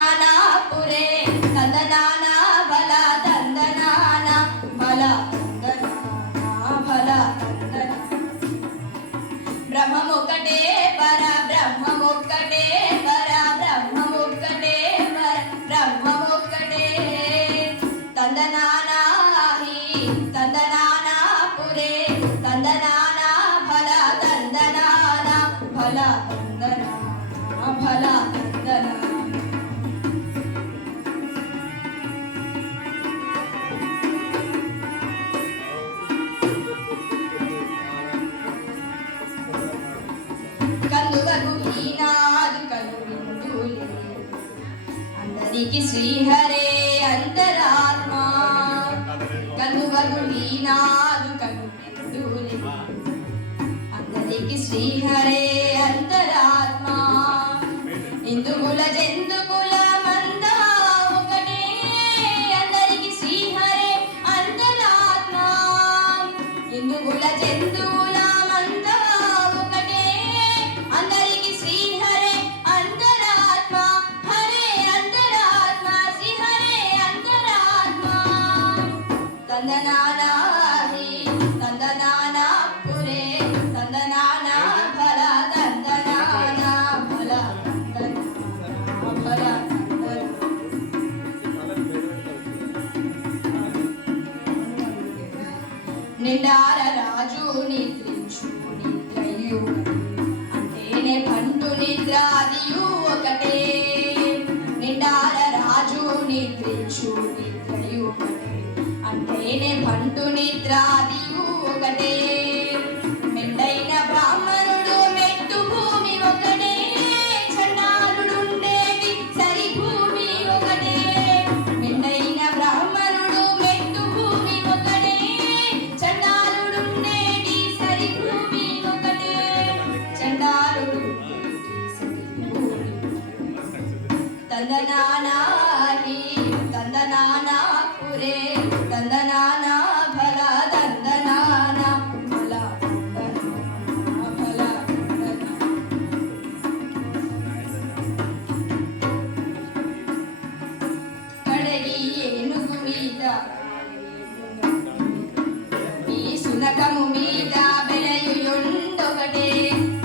పురే తందనాన బల తందనాన బల తందనాన బల తందన బ్రహ్మమొక్కటే పర బ్రహ్మమొక్కటే పర బ్రహ్మమొక్కటే పర బ్రహ్మమొక్కటే తందనాన హి తందనాన పురే తందనాన బల తందనాన బల తందనాన బల తందనాన కందువకు ఈనాడు కనువిందులే అందరికి శ్రీహరే అంతరాత్మ కందువకు ఈనాడు కనువిందులే అందరికి శ్రీహరే అంతరాత్మ ఇందుకుల జంతుకుల మంద ఒకటే అందరికి శ్రీహరే అంతరాత్మ ఇందుకుల జంతువుల తందనాన హి తందనాన పురే తందనాన బల తందనాన బల తందనాన బల నిండార రాజు నిద్రించు నిద్రయు అంటేనే పంటు నిద్రాదియు ఒకటే నిండార రాజు నిద్రించు నిద్రయు అంటేనే పంటు నిద్రాదియు ఒకటే మెండైన బ్రాహ్మణుడు మెట్టు భూమి ఒకటే చండాలుడుండేది సరి భూమి ఒకటే మెండైన బ్రాహ్మణుడు మెట్టు భూమి ఒకటే చండాలుడుండేది సరి భూమి ఒకటే చండాలుడు తందనాన హి తందనాన పురే తందనాన బల తందనాన బల తందనాన బల కడగి ఏనుగు మీద ఈ సునకము మీద బెలయుండొకటే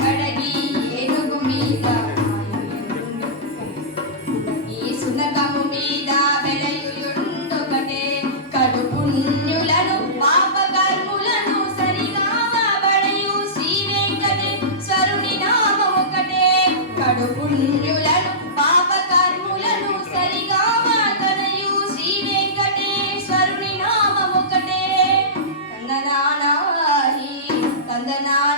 కడగి ఏనుగు మీద ఈ సునకము మీద బెలయుండొకటే పుణ్యులను పాపకర్ములను సరిగా బడయు శ్రీ వెంకటేశ్వరుని నామం ఒకటే కడు పుణ్యులను పాపకర్ములను సరిగా కనయు శ్రీ వెంకటేశ్వరుని నామం ఒకటే తందనాన హి తందనాన